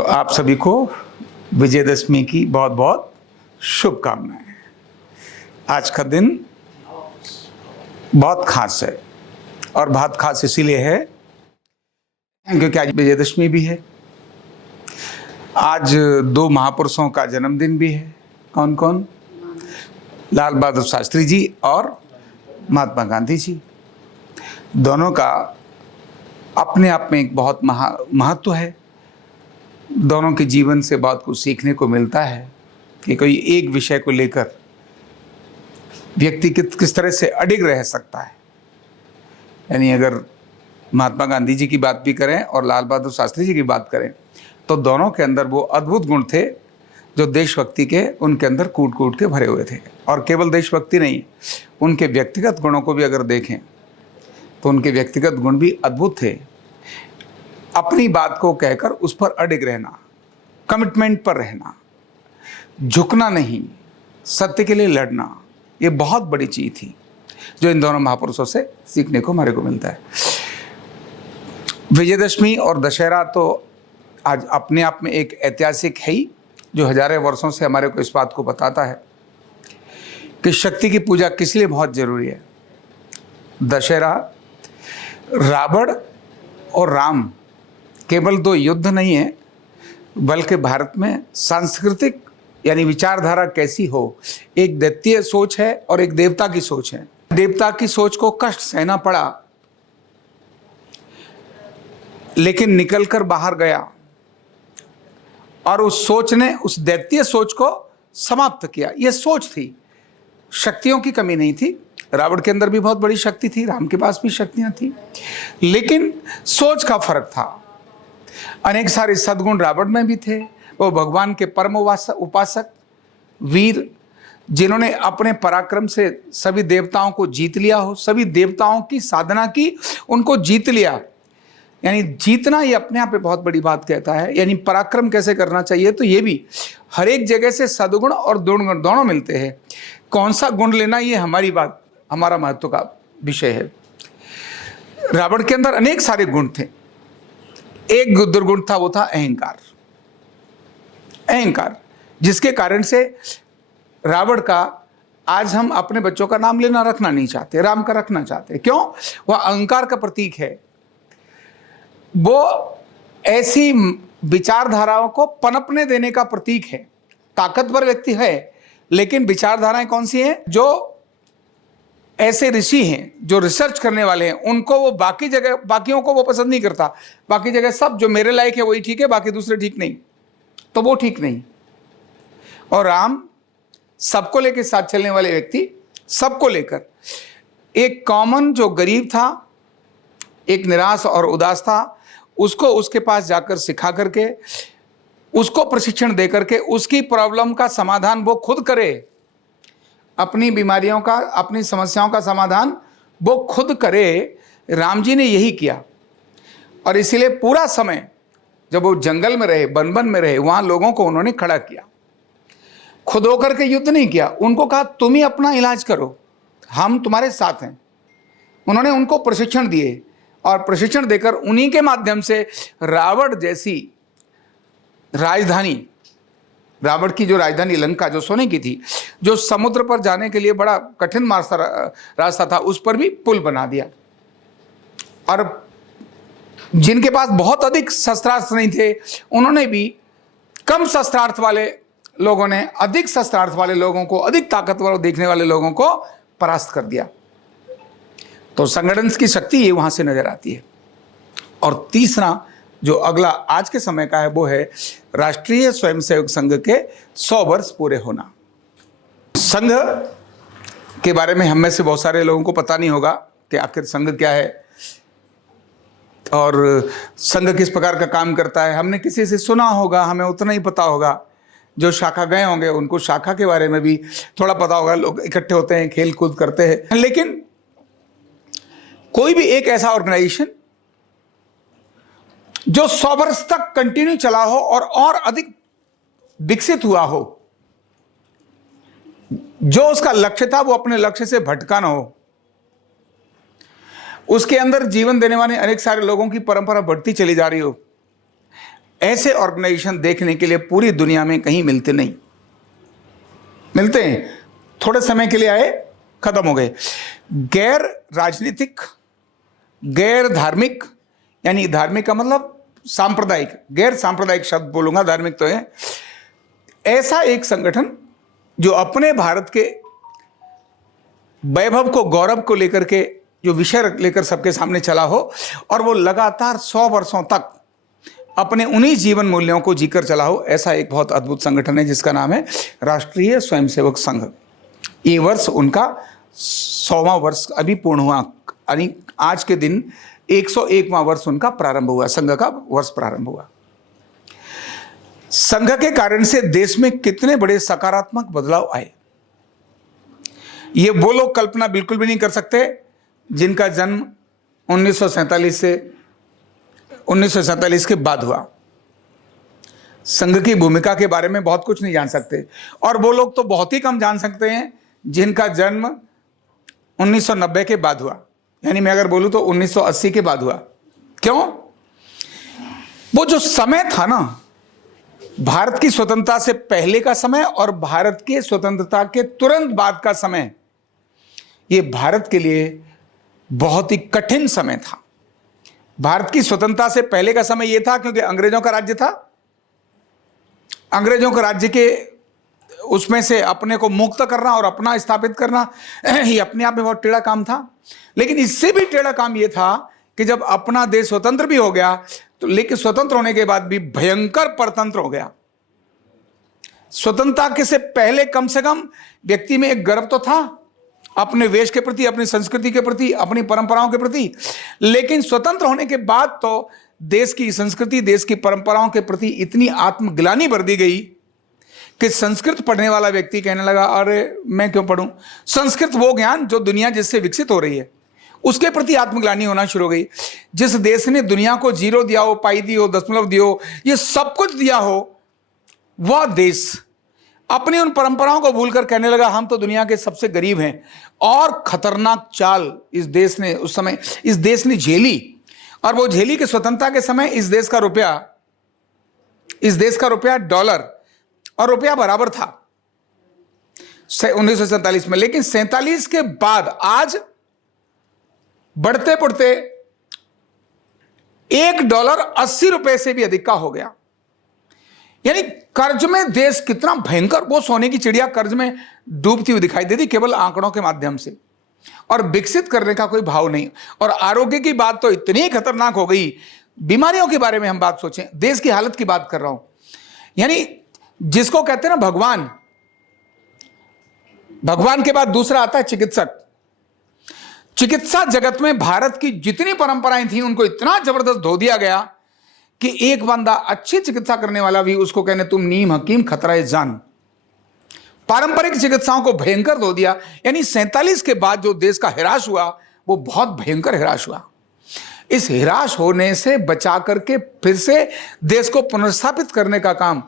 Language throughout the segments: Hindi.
तो आप सभी को विजयदशमी की बहुत बहुत शुभकामनाएं। आज का दिन बहुत खास है और बहुत खास इसीलिए है क्योंकि आज विजयदशमी भी है। आज दो महापुरुषों का जन्मदिन भी है। कौन कौन? लाल बहादुर शास्त्री जी और महात्मा गांधी जी। दोनों का अपने आप में एक बहुत महत्व है। दोनों के जीवन से बहुत कुछ सीखने को मिलता है कि कोई एक विषय को लेकर व्यक्ति किस तरह से अडिग रह सकता है। यानी अगर महात्मा गांधी जी की बात भी करें और लाल बहादुर शास्त्री जी की बात करें तो दोनों के अंदर वो अद्भुत गुण थे जो देशभक्ति के उनके अंदर कूट कूट के भरे हुए थे। और केवल देशभक्ति नहीं, उनके व्यक्तिगत गुणों को भी अगर देखें तो उनके व्यक्तिगत गुण भी अद्भुत थे। अपनी बात को कहकर उस पर अडिग रहना, कमिटमेंट पर रहना, झुकना नहीं, सत्य के लिए लड़ना, ये बहुत बड़ी चीज थी जो इन दोनों महापुरुषों से सीखने को हमारे को मिलता है। विजयदशमी और दशहरा तो आज अपने आप में एक ऐतिहासिक है ही, जो हजारों वर्षों से हमारे को इस बात को बताता है कि शक्ति की पूजा किस लिए बहुत जरूरी है। दशहरा, रावण और राम केवल दो युद्ध नहीं है, बल्कि भारत में सांस्कृतिक यानी विचारधारा कैसी हो, एक दैत्य सोच है और एक देवता की सोच है। देवता की सोच को कष्ट सहना पड़ा, लेकिन निकलकर बाहर गया और उस सोच ने उस दैत्य सोच को समाप्त किया। यह सोच थी, शक्तियों की कमी नहीं थी। रावण के अंदर भी बहुत बड़ी शक्ति थी, राम के पास भी शक्तियां थी, लेकिन सोच का फर्क था। अनेक सारे सद्गुण रावण में भी थे। वो भगवान के परम उपासक वीर, जिन्होंने अपने पराक्रम से सभी देवताओं को जीत लिया हो, सभी देवताओं की साधना की, उनको जीत लिया। यानी जीतना ये अपने आप में बहुत बड़ी बात कहता है। यानी पराक्रम कैसे करना चाहिए, तो ये भी हर एक जगह से सद्गुण और दुर्गुण दोनों मिलते हैं। कौन सा गुण लेना, ये हमारी बात, हमारा महत्व का विषय है। रावण के अंदर अनेक सारे गुण थे। एक दुर्गुण था, वो था अहंकार। अहंकार, जिसके कारण से रावण का आज हम अपने बच्चों का नाम लेना रखना नहीं चाहते, राम का रखना चाहते। क्यों? वह अहंकार का प्रतीक है। वो ऐसी विचारधाराओं को पनपने देने का प्रतीक है। ताकतवर व्यक्ति है, लेकिन विचारधाराएं कौन सी हैं? जो ऐसे ऋषि हैं, जो रिसर्च करने वाले हैं, उनको वो बाकी जगह, बाकियों को वो पसंद नहीं करता। बाकी जगह सब जो मेरे लायक है वही ठीक है, बाकी दूसरे ठीक नहीं, तो वो ठीक नहीं। और राम सबको लेकर साथ चलने वाले व्यक्ति, सबको लेकर। एक कॉमन जो गरीब था, एक निराश और उदास था, उसको उसके पास जाकर सिखा करके, उसको प्रशिक्षण दे करके उसकी प्रॉब्लम का समाधान वो खुद करे। अपनी बीमारियों का, अपनी समस्याओं का समाधान वो खुद करे। राम जी ने यही किया। और इसीलिए पूरा समय जब वो जंगल में रहे, वन में रहे, वहां लोगों को उन्होंने खड़ा किया। खुद होकर के युद्ध नहीं किया, उनको कहा तुम ही अपना इलाज करो, हम तुम्हारे साथ हैं। उन्होंने उनको प्रशिक्षण दिए और प्रशिक्षण देकर उन्हीं के माध्यम से रावण जैसी राजधानी, रावण की जो राजधानी लंका, जो सोने की थी, जो समुद्र पर जाने के लिए बड़ा कठिन रास्ता था, उस पर भी पुल बना दिया। और जिनके पास बहुत अधिक शस्त्रास्त्र नहीं थे, उन्होंने भी कम शस्त्रार्थ वाले लोगों ने अधिक शस्त्रार्थ वाले लोगों को, अधिक ताकतवर देखने वाले लोगों को परास्त कर दिया। तो संगठन की शक्ति ये वहां से नजर आती है। और तीसरा जो अगला आज के समय का है, वो है राष्ट्रीय स्वयंसेवक संघ के 100 वर्ष पूरे होना। संघ के बारे में हम में से बहुत सारे लोगों को पता नहीं होगा कि आखिर संघ क्या है और संघ किस प्रकार का काम करता है। हमने किसी से सुना होगा, हमें उतना ही पता होगा। जो शाखा गए होंगे उनको शाखा के बारे में भी थोड़ा पता होगा। लोग इकट्ठे होते हैं, खेल कूद करते हैं, लेकिन कोई भी एक ऐसा ऑर्गेनाइजेशन जो 100 वर्ष तक कंटिन्यू चला हो और अधिक विकसित हुआ हो, जो उसका लक्ष्य था वो अपने लक्ष्य से भटका ना हो, उसके अंदर जीवन देने वाले अनेक सारे लोगों की परंपरा बढ़ती चली जा रही हो, ऐसे ऑर्गेनाइजेशन देखने के लिए पूरी दुनिया में कहीं मिलते नहीं, मिलते हैं थोड़े समय के लिए आए, खत्म हो गए। गैर राजनीतिक, गैर धार्मिक, यानी धार्मिक का मतलब सांप्रदायिक, गैर सांप्रदायिक शब्द बोलूंगा, धार्मिक तो है, ऐसा एक संगठन जो अपने भारत के वैभव को, गौरव को लेकर के जो विषय लेकर सबके सामने चला हो और वो लगातार 100 वर्षों तक अपने उन्हीं जीवन मूल्यों को जीकर चला हो, ऐसा एक बहुत अद्भुत संगठन है जिसका नाम है राष्ट्रीय स्वयंसेवक संघ। ये वर्ष उनका 100वां वर्ष अभी पूर्ण हुआ, यानी आज के दिन 101वां वर्ष उनका प्रारंभ हुआ, संघ का वर्ष प्रारंभ हुआ। संघ के कारण से देश में कितने बड़े सकारात्मक बदलाव आए, ये वो लोग कल्पना बिल्कुल भी नहीं कर सकते जिनका जन्म 1947 के बाद हुआ। संघ की भूमिका के बारे में बहुत कुछ नहीं जान सकते, और वो लोग तो बहुत ही कम जान सकते हैं जिनका जन्म 1990 के बाद हुआ, यानी मैं अगर बोलूं तो 1980 के बाद हुआ। क्यों? वो जो समय था ना, भारत की स्वतंत्रता से पहले का समय और भारत के स्वतंत्रता के तुरंत बाद का समय, ये भारत के लिए बहुत ही कठिन समय था। भारत की स्वतंत्रता से पहले का समय यह था क्योंकि अंग्रेजों का राज्य था, अंग्रेजों के राज्य के उसमें से अपने को मुक्त करना और अपना स्थापित करना ये अपने आप में बहुत टेढ़ा काम था। लेकिन इससे भी टेढ़ा काम यह था कि जब अपना देश स्वतंत्र भी हो गया तो, लेकिन स्वतंत्र होने के बाद भी भयंकर परतंत्र हो गया। स्वतंत्रता के से पहले कम से कम व्यक्ति में एक गर्व तो था अपने वेश के प्रति, अपनी संस्कृति के प्रति, अपनी परंपराओं के प्रति, लेकिन स्वतंत्र होने के बाद तो देश की संस्कृति, देश की परंपराओं के प्रति इतनी आत्मग्लानि भर दी गई कि संस्कृत पढ़ने वाला व्यक्ति कहने लगा, अरे मैं क्यों पढ़ूं? संस्कृत वो ज्ञान जो दुनिया जिससे विकसित हो रही है, उसके प्रति आत्मग्लानि होना शुरू हो गई। जिस देश ने दुनिया को 0 दिया हो, पाई दी हो, दशमलव दिया हो, ये सब कुछ दिया हो, वह देश अपनी उन परंपराओं को भूलकर कहने लगा हम तो दुनिया के सबसे गरीब हैं। और खतरनाक चाल इस देश ने उस समय इस देश ने झेली, और वो झेली कि स्वतंत्रता के समय इस देश का रुपया डॉलर और रुपया बराबर था 1947 में। लेकिन 47 के बाद आज बढ़ते बढ़ते $1 80 रुपए से भी अधिक का हो गया। यानी कर्ज में देश कितना भयंकर, वो सोने की चिड़िया कर्ज में डूबती हुई दिखाई देती केवल आंकड़ों के माध्यम से, और विकसित करने का कोई भाव नहीं। और आरोग्य की बात तो इतनी खतरनाक हो गई, बीमारियों के बारे में हम बात सोचें, देश की हालत की बात कर रहा हूं। यानी जिसको कहते हैं ना भगवान के बाद दूसरा आता है चिकित्सक। चिकित्सा जगत में भारत की जितनी परंपराएं थी उनको इतना जबरदस्त धो दिया गया कि एक बंदा अच्छी चिकित्सा करने वाला भी उसको कहने तुम नीम हकीम खतरा जान। पारंपरिक चिकित्साओं को भयंकर धो दिया। यानी 47 के बाद जो देश का हिराश हुआ वो बहुत भयंकर हिराश हुआ। इस हिराश होने से बचा करके फिर से देश को पुनर्स्थापित करने का काम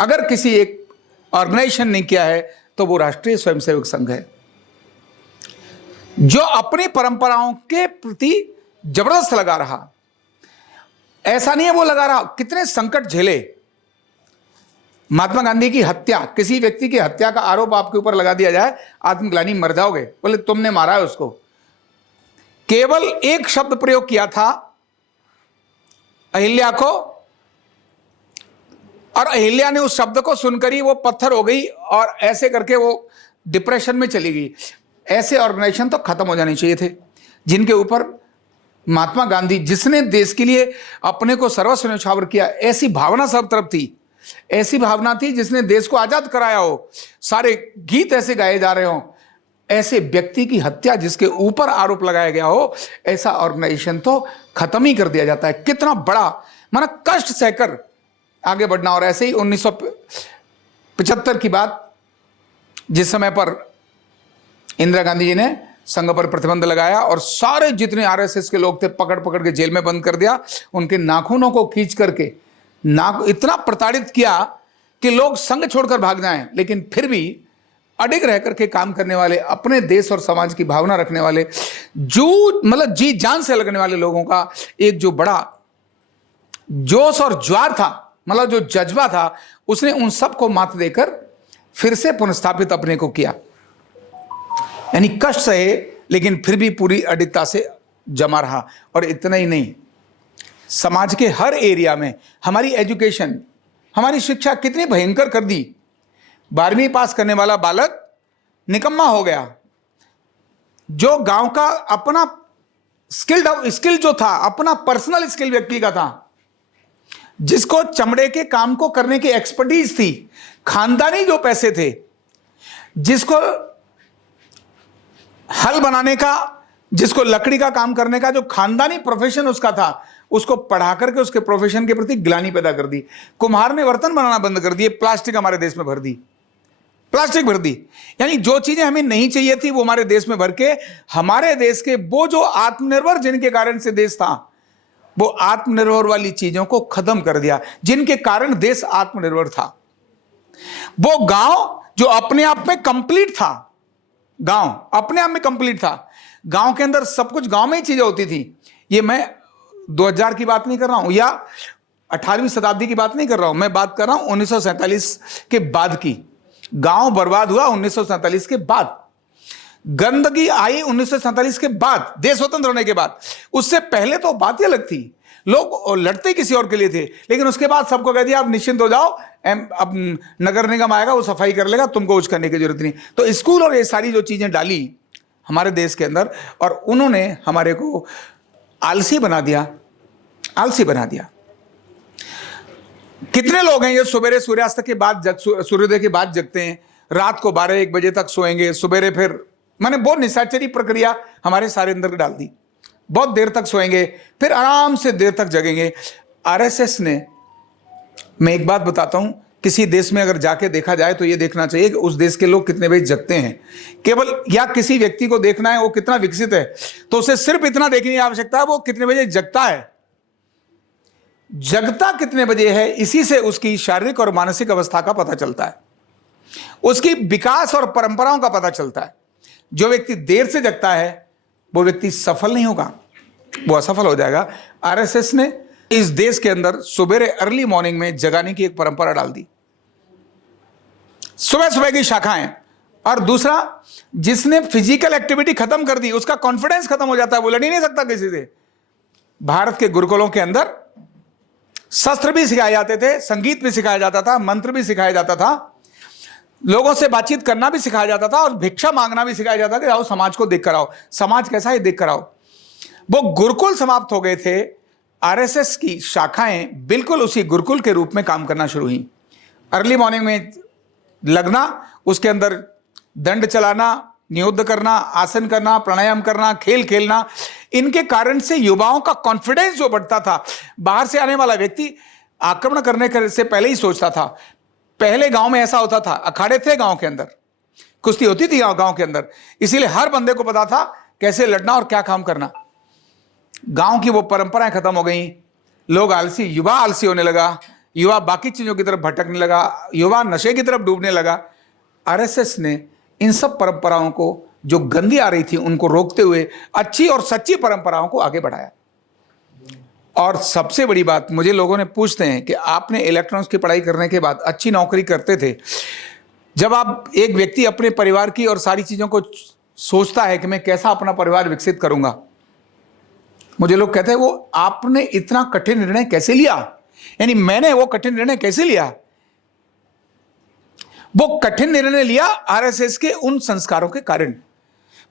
अगर किसी एक ऑर्गेनाइजेशन ने किया है तो वो राष्ट्रीय स्वयंसेवक संघ है, जो अपनी परंपराओं के प्रति जबरदस्त लगा रहा। ऐसा नहीं है वो लगा रहा, कितने संकट झेले। महात्मा गांधी की हत्या, किसी व्यक्ति की हत्या का आरोप आपके ऊपर लगा दिया जाए, आत्मग्लानि, मर जाओगे, बोले तुमने मारा है उसको। केवल एक शब्द प्रयोग किया था अहिल्या को, और अहिल्या ने उस शब्द को सुनकर ही वो पत्थर हो गई और ऐसे करके वो डिप्रेशन में चली गई। ऐसे ऑर्गेनाइजेशन तो खत्म हो जाने चाहिए थे जिनके ऊपर महात्मा गांधी, जिसने देश के लिए अपने को सर्वस्व न्यौछावर किया, ऐसी भावना सब तरफ थी, ऐसी भावना थी जिसने देश को आजाद कराया हो, सारे गीत ऐसे गाए जा रहे हो, ऐसे व्यक्ति की हत्या जिसके ऊपर आरोप लगाया गया हो, ऐसा ऑर्गेनाइजेशन तो खत्म ही कर दिया जाता है। कितना बड़ा माना कष्ट सहकर आगे बढ़ना। और ऐसे ही 1975 की बात, जिस समय पर इंदिरा गांधी जी ने संघ पर प्रतिबंध लगाया और सारे जितने आरएसएस के लोग थे पकड़ पकड़ के जेल में बंद कर दिया, उनके नाखूनों को खींच करके इतना प्रताड़ित किया कि लोग संघ छोड़कर भाग जाएं, लेकिन फिर भी अडिग रह करके काम करने वाले, अपने देश और समाज की भावना रखने वाले, जो मतलब जी जान से लगने वाले लोगों का एक जो बड़ा जोश और ज्वार था, मतलब जो जज्बा था, उसने उन सब को मात देकर फिर से पुनर्स्थापित अपने को किया। यानी कष्ट सहे, लेकिन फिर भी पूरी अडिगता से जमा रहा। और इतना ही नहीं, समाज के हर एरिया में हमारी एजुकेशन, हमारी शिक्षा कितनी भयंकर कर दी। 12वीं पास करने वाला बालक निकम्मा हो गया। जो गांव का अपना स्किल जो था, अपना पर्सनल स्किल व्यक्ति का था, जिसको चमड़े के काम को करने की एक्सपर्टीज थी, खानदानी जो पैसे थे, जिसको हल बनाने का, जिसको लकड़ी का काम करने का जो खानदानी प्रोफेशन उसका था, उसको पढ़ा करके उसके प्रोफेशन के प्रति ग्लानि पैदा कर दी। कुम्हार ने बर्तन बनाना बंद कर दिए, प्लास्टिक हमारे देश में भर दी, प्लास्टिक भर दी। यानी जो चीजें हमें नहीं चाहिए थी वो हमारे देश में भर के हमारे देश के वो जो आत्मनिर्भर जिनके कारण से देश था, वो आत्मनिर्भर वाली चीजों को खत्म कर दिया जिनके कारण देश आत्मनिर्भर था। वो गांव जो अपने आप में कंप्लीट था, गांव अपने आप में कंप्लीट था, गांव के अंदर सब कुछ गांव में ही चीजें होती थी। ये मैं 2000 की बात नहीं कर रहा हूं या 18वीं शताब्दी की बात नहीं कर रहा हूं, मैं बात कर रहा हूं 1947 के बाद की। गांव बर्बाद हुआ 1947 के बाद, गंदगी आई 1947 के बाद, देश स्वतंत्र होने के बाद। उससे पहले तो बात ही अलग थी, लोग लड़ते किसी और के लिए थे, लेकिन उसके बाद सबको कह दिया आप निश्चिंत हो जाओ, अब नगर निगम आएगा वो सफाई कर लेगा, तुमको कुछ करने की जरूरत नहीं। तो स्कूल और ये सारी जो चीजें डाली हमारे देश के अंदर, और उन्होंने हमारे को आलसी बना दिया, आलसी बना दिया। कितने लोग हैं जो सुबेरे सूर्यास्त के बाद सूर्योदय के बाद जगते हैं, रात को 12-1 बजे तक सोएंगे, सुबेरे फिर, मैंने बहुत निशाचरी प्रक्रिया हमारे सारे अंदर डाल दी। बहुत देर तक सोएंगे, फिर आराम से देर तक जगेंगे। आरएसएस ने, मैं एक बात बताता हूं, किसी देश में अगर जाके देखा जाए तो ये देखना चाहिए कि उस देश के लोग कितने बजे जगते हैं। केवल या किसी व्यक्ति को देखना है वो कितना विकसित है, तो उसे सिर्फ इतना देखने की आवश्यकता है वो कितने बजे जगता है। जगता कितने बजे है, इसी से उसकी शारीरिक और मानसिक अवस्था का पता चलता है, उसकी विकास और परंपराओं का पता चलता है। जो व्यक्ति देर से जगता है वो व्यक्ति सफल नहीं होगा, वो असफल हो जाएगा। आरएसएस ने इस देश के अंदर सुबेरे अर्ली मॉर्निंग में जगाने की एक परंपरा डाल दी, सुबह सुबह की शाखाएं। और दूसरा, जिसने फिजिकल एक्टिविटी खत्म कर दी उसका कॉन्फिडेंस खत्म हो जाता है, वो लड़ ही नहीं सकता किसी से। भारत के गुरुकुलों के अंदर शस्त्र भी सिखाए जाते थे, संगीत भी सिखाया जाता था, मंत्र भी सिखाया जाता था, लोगों से बातचीत करना भी सिखाया जाता था, और भिक्षा मांगना भी सिखाया जाता था कि आओ समाज को देख कर आओ, समाज कैसा है देख कर आओ। वो गुरुकुल समाप्त हो गए थे, आरएसएस की शाखाएं बिल्कुल उसी गुरुकुल के रूप में काम करना शुरू हुई। अर्ली मॉर्निंग में लगना, उसके अंदर दंड चलाना, नियुद्ध करना, आसन करना, प्राणायाम करना, खेल खेलना, इनके कारण से युवाओं का कॉन्फिडेंस जो बढ़ता था। बाहर से आने वाला व्यक्ति आक्रमण करने से पहले ही सोचता था। पहले गांव में ऐसा होता था, अखाड़े थे गांव के अंदर, कुश्ती होती थी गांव के अंदर, इसीलिए हर बंदे को पता था कैसे लड़ना और क्या काम करना। गांव की वो परंपराएं खत्म हो गई, लोग आलसी, युवा आलसी होने लगा, युवा बाकी चीजों की तरफ भटकने लगा, युवा नशे की तरफ डूबने लगा। आरएसएस ने इन सब परंपराओं को जो गंदी आ रही थी उनको रोकते हुए अच्छी और सच्ची परंपराओं को आगे बढ़ाया। और सबसे बड़ी बात, मुझे लोगों ने पूछते हैं कि आपने इलेक्ट्रॉनिक्स की पढ़ाई करने के बाद अच्छी नौकरी करते थे, जब आप एक व्यक्ति अपने परिवार की और सारी चीजों को सोचता है कि मैं कैसा अपना परिवार विकसित करूंगा, मुझे लोग कहते हैं वो आपने इतना कठिन निर्णय कैसे लिया, यानी मैंने वो कठिन निर्णय कैसे लिया। वो कठिन निर्णय लिया आरएसएस के उन संस्कारों के कारण।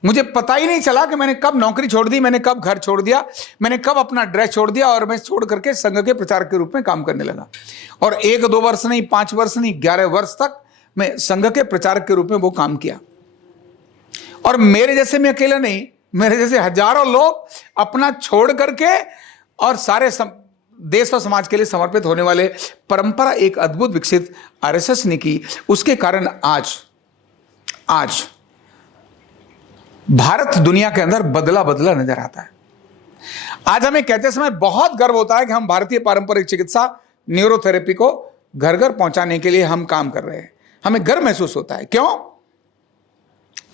मुझे पता ही नहीं चला कि मैंने कब नौकरी छोड़ दी, मैंने कब घर छोड़ दिया, मैंने कब अपना ड्रेस छोड़ दिया, और मैं छोड़ करके संघ के प्रचारक के रूप में काम करने लगा। और 1-2 वर्ष नहीं, 5 वर्ष नहीं, 11 वर्ष तक मैं संघ के प्रचारक के रूप में वो काम किया। और मेरे जैसे, मैं अकेला नहीं, मेरे जैसे हजारों लोग अपना छोड़ करके और सारे देश और समाज के लिए समर्पित होने वाले परंपरा एक अद्भुत विकसित आरएसएस ने की। उसके कारण आज भारत दुनिया के अंदर बदला बदला नजर आता है। आज हमें कहते समय बहुत गर्व होता है कि हम भारतीय पारंपरिक चिकित्सा न्यूरोथेरेपी को घर घर पहुंचाने के लिए हम काम कर रहे हैं। हमें गर्व महसूस होता है। क्यों?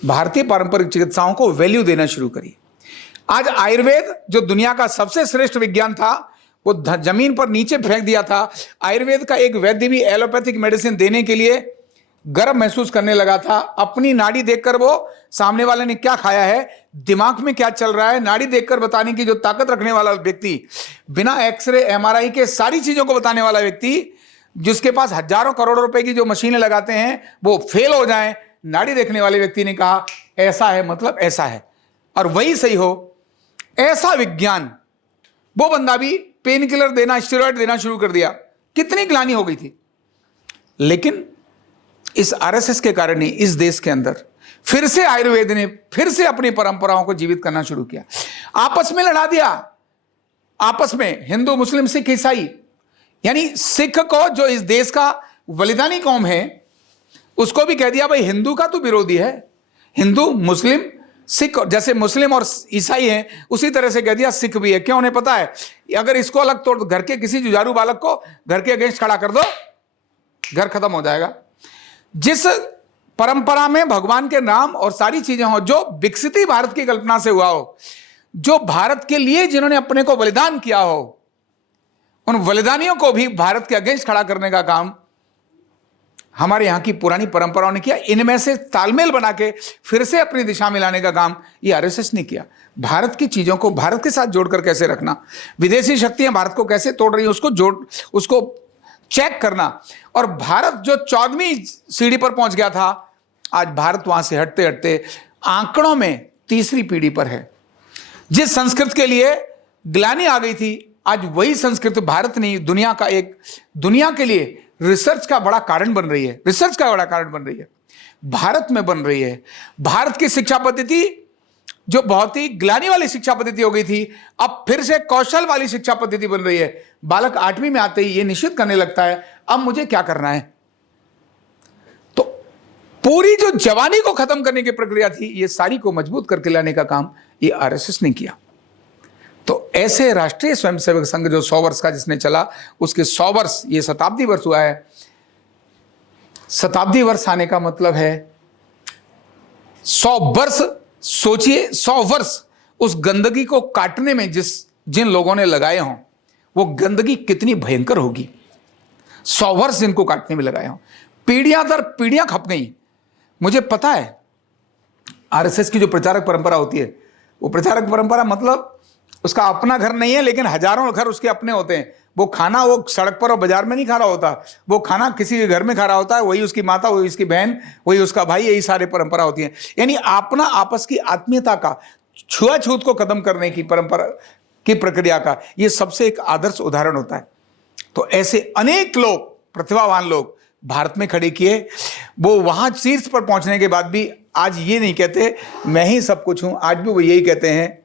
भारतीय पारंपरिक चिकित्साओं को वैल्यू देना शुरू करी। आज आयुर्वेद जो दुनिया का सबसे श्रेष्ठ विज्ञान था, वो जमीन पर नीचे फेंक दिया था। आयुर्वेद का एक वैद्य भी एलोपैथिक मेडिसिन देने के लिए गर्व महसूस करने लगा था। अपनी नाड़ी देखकर, वो सामने वाले ने क्या खाया है, दिमाग में क्या चल रहा है, नाड़ी देखकर बताने की जो ताकत रखने वाला व्यक्ति, बिना एक्सरे एमआरआई के सारी चीजों को बताने वाला व्यक्ति, जिसके पास हजारों करोड़ों रुपए की जो मशीनें लगाते हैं वो फेल हो जाएं, नाड़ी देखने वाले व्यक्ति ने कहा ऐसा है मतलब ऐसा है, और वही सही हो, ऐसा विज्ञान। वो बंदा भी पेन किलर देना, स्टेरॉइड देना शुरू कर दिया। कितनी ग्लानि हो गई थी। लेकिन इस आरएसएस के कारण ही इस देश के अंदर फिर से आयुर्वेद ने फिर से अपनी परंपराओं को जीवित करना शुरू किया। आपस में लड़ा दिया, आपस में हिंदू, मुस्लिम, सिख, ईसाई, यानी सिख को जो इस देश का बलिदानी कौम है उसको भी कह दिया भाई हिंदू का तो विरोधी है। हिंदू, मुस्लिम, सिख, जैसे मुस्लिम और ईसाई हैं उसी तरह से कह दिया सिख भी है। क्यों? उन्हें पता है अगर इसको अलग तोड़, घर के किसी जुझारू बालक को घर के अगेंस्ट खड़ा कर दो, घर खत्म हो जाएगा। जिस परंपरा में भगवान के नाम और सारी चीजें हो, जो विकसित ही भारत की कल्पना से हुआ हो, जो भारत के लिए जिन्होंने अपने को बलिदान किया हो, उन बलिदानियों को भी भारत के अगेंस्ट खड़ा करने का काम हमारे यहां की पुरानी परंपराओं ने किया। इनमें से तालमेल बना के फिर से अपनी दिशा में लाने का काम ये आरएसएस ने किया। भारत की चीजों को भारत के साथ जोड़कर कैसे रखना, विदेशी शक्तियां भारत को कैसे तोड़ रही है उसको चेक करना। और भारत जो 14वीं सीढ़ी पर पहुंच गया था, आज भारत वहां से हटते हटते आंकड़ों में तीसरी पीढ़ी पर है। जिस संस्कृत के लिए ग्लानि आ गई थी, आज वही संस्कृत भारत नहीं दुनिया के लिए रिसर्च का बड़ा कारण बन रही है। रिसर्च का बड़ा कारण बन रही है, भारत में बन रही है। भारत की शिक्षा पद्धति जो बहुत ही ग्लानि वाली शिक्षा पद्धति हो गई थी, अब फिर से कौशल वाली शिक्षा पद्धति बन रही है। बालक 8वीं में आते ही ये निश्चित करने लगता है अब मुझे क्या करना है। तो पूरी जो जवानी को खत्म करने की प्रक्रिया थी, ये सारी को मजबूत करके लाने का काम ये आरएसएस ने किया। तो ऐसे राष्ट्रीय स्वयंसेवक संघ जो 100 वर्ष का जिसने चला, उसके 100 वर्ष, ये शताब्दी वर्ष हुआ है। शताब्दी वर्ष आने का मतलब है 100 वर्ष। सोचिए 100 वर्ष उस गंदगी को काटने में जिन लोगों ने लगाए हों, वो गंदगी कितनी भयंकर होगी। 100 वर्ष जिनको काटने में लगाए हों, पीढ़ियां दर पीढ़ियां खप गई। मुझे पता है आरएसएस की जो प्रचारक परंपरा होती है, वो प्रचारक परंपरा मतलब उसका अपना घर नहीं है, लेकिन हजारों घर उसके अपने होते हैं। वो खाना वो सड़क पर और बाजार में नहीं खा रहा होता, वो खाना किसी के घर में खा रहा होता है, वही उसकी माता, वही उसकी बहन, वही उसका भाई, यही सारे परंपरा होती है। यानी अपना आपस की आत्मीयता का, छुआछूत को खत्म करने की परंपरा की प्रक्रिया का ये सबसे एक आदर्श उदाहरण होता है। तो ऐसे अनेक लोग, प्रतिभावान लोग भारत में खड़े किए। वो वहां शीर्ष पर पहुंचने के बाद भी आज ये नहीं कहते मैं ही सब कुछ हूं, आज भी वो यही कहते हैं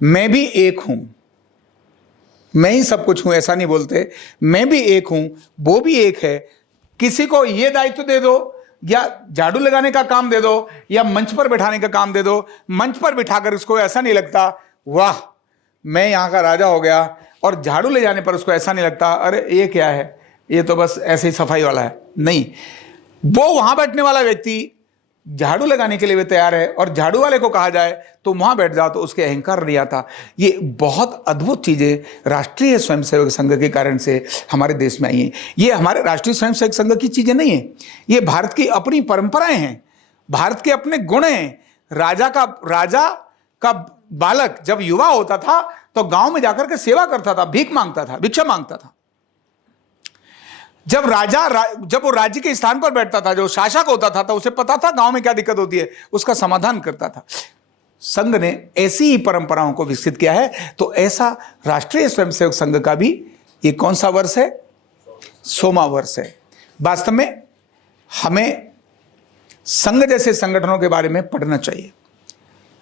मैं भी एक हूं, मैं ही सब कुछ हूं। ऐसा नहीं बोलते, मैं भी एक हूं, वो भी एक है। किसी को ये दायित्व दे दो या झाड़ू लगाने का काम दे दो या मंच पर बैठाने का काम दे दो, मंच पर बिठाकर उसको ऐसा नहीं लगता वाह मैं यहां का राजा हो गया, और झाड़ू ले जाने पर उसको ऐसा नहीं लगता अरे ये क्या है, ये तो बस ऐसे ही सफाई वाला है। नहीं, वो वहां बैठने वाला व्यक्ति झाड़ू लगाने के लिए भी तैयार है, और झाड़ू वाले को कहा जाए तो वहां बैठ जाओ तो उसके अहंकार नहीं आता। ये बहुत अद्भुत चीजें राष्ट्रीय स्वयंसेवक संघ के कारण से हमारे देश में आई हैं। ये हमारे राष्ट्रीय स्वयंसेवक संघ की चीजें नहीं है, ये भारत की अपनी परंपराएं हैं, भारत के अपने गुण हैं। राजा का बालक जब युवा होता था तो गांव में जाकर के सेवा करता था, भीख मांगता था, भिक्षा मांगता था। जब वो राज्य के स्थान पर बैठता था, जो शासक होता था, तो उसे पता था गांव में क्या दिक्कत होती है, उसका समाधान करता था। संघ ने ऐसी ही परंपराओं को विकसित किया है। तो ऐसा राष्ट्रीय स्वयंसेवक संघ का भी ये कौन सा वर्ष है? 100वां वर्ष है। वास्तव में हमें संघ जैसे संगठनों के बारे में पढ़ना चाहिए,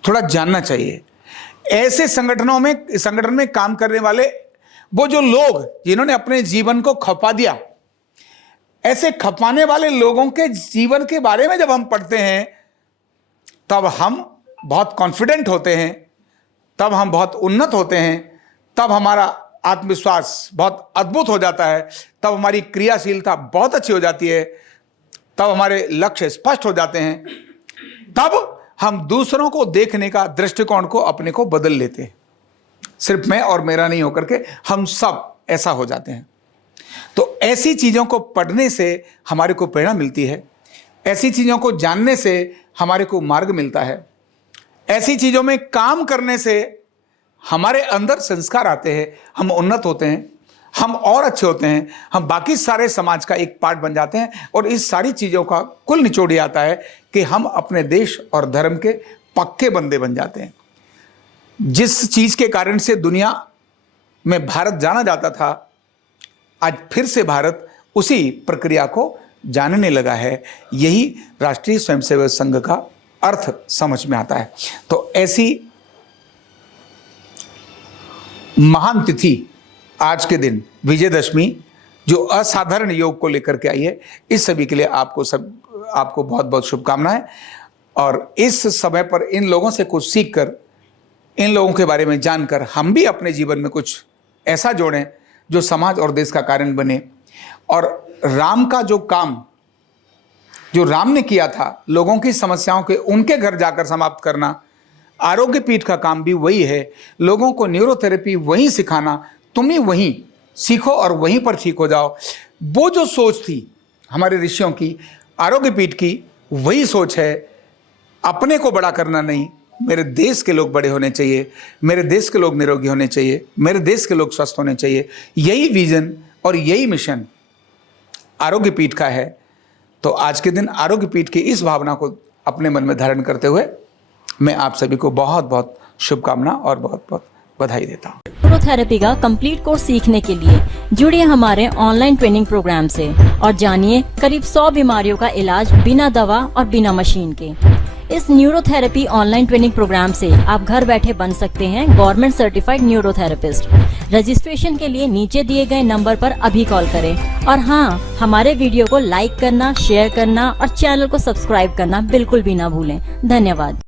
थोड़ा जानना चाहिए। ऐसे संगठन में काम करने वाले वो जो लोग जिन्होंने अपने जीवन को खपा दिया, ऐसे खपाने वाले लोगों के जीवन के बारे में जब हम पढ़ते हैं तब हम बहुत कॉन्फिडेंट होते हैं, तब हम बहुत उन्नत होते हैं, तब हमारा आत्मविश्वास बहुत अद्भुत हो जाता है, तब हमारी क्रियाशीलता बहुत अच्छी हो जाती है, तब हमारे लक्ष्य स्पष्ट हो जाते हैं, तब हम दूसरों को देखने का दृष्टिकोण को अपने को बदल लेते हैं। सिर्फ मैं और मेरा नहीं होकर के हम सब ऐसा हो जाते हैं। तो ऐसी चीज़ों को पढ़ने से हमारे को प्रेरणा मिलती है, ऐसी चीज़ों को जानने से हमारे को मार्ग मिलता है, ऐसी चीज़ों में काम करने से हमारे अंदर संस्कार आते हैं, हम उन्नत होते हैं, हम और अच्छे होते हैं, हम बाकी सारे समाज का एक पार्ट बन जाते हैं। और इस सारी चीज़ों का कुल निचोड़ ये आता है कि हम अपने देश और धर्म के पक्के बंदे बन जाते हैं। जिस चीज़ के कारण से दुनिया में भारत जाना जाता था, आज फिर से भारत उसी प्रक्रिया को जानने लगा है। यही राष्ट्रीय स्वयंसेवक संघ का अर्थ समझ में आता है। तो ऐसी महान तिथि आज के दिन विजयदशमी जो असाधारण योग को लेकर के आई है, इस सभी के लिए आपको बहुत बहुत शुभकामनाएं। और इस समय पर इन लोगों से कुछ सीखकर, इन लोगों के बारे में जानकर हम भी अपने जीवन में कुछ ऐसा जोड़ें जो समाज और देश का कारण बने। और राम का जो काम जो राम ने किया था, लोगों की समस्याओं के उनके घर जाकर समाप्त करना, आरोग्य पीठ का काम भी वही है। लोगों को न्यूरोथेरेपी वहीं सिखाना, तुम ही वहीं सीखो और वहीं पर ठीक हो जाओ। वो जो सोच थी हमारे ऋषियों की, आरोग्य पीठ की, वही सोच है। अपने को बड़ा करना नहीं, मेरे देश के लोग बड़े होने चाहिए, मेरे देश के लोग निरोगी होने चाहिए, मेरे देश के लोग स्वस्थ होने चाहिए। यही विजन और यही मिशन आरोग्य पीठ का है। तो आज के दिन आरोग्य पीठ की इस भावना को अपने मन में धारण करते हुए मैं आप सभी को बहुत बहुत शुभकामना और बहुत बहुत बधाई देता हूँ। न्यूरोथेरेपी का कंप्लीट कोर्स सीखने के लिए जुड़िए हमारे ऑनलाइन ट्रेनिंग प्रोग्राम से और जानिए करीब 100 बीमारियों का इलाज बिना दवा और बिना मशीन के। इस न्यूरोथेरेपी ऑनलाइन ट्रेनिंग प्रोग्राम से आप घर बैठे बन सकते हैं गवर्नमेंट सर्टिफाइड न्यूरोथेरेपिस्ट। रजिस्ट्रेशन के लिए नीचे दिए गए नंबर पर अभी कॉल करें। और हाँ, हमारे वीडियो को लाइक करना, शेयर करना और चैनल को सब्सक्राइब करना बिल्कुल भी ना भूलें। धन्यवाद।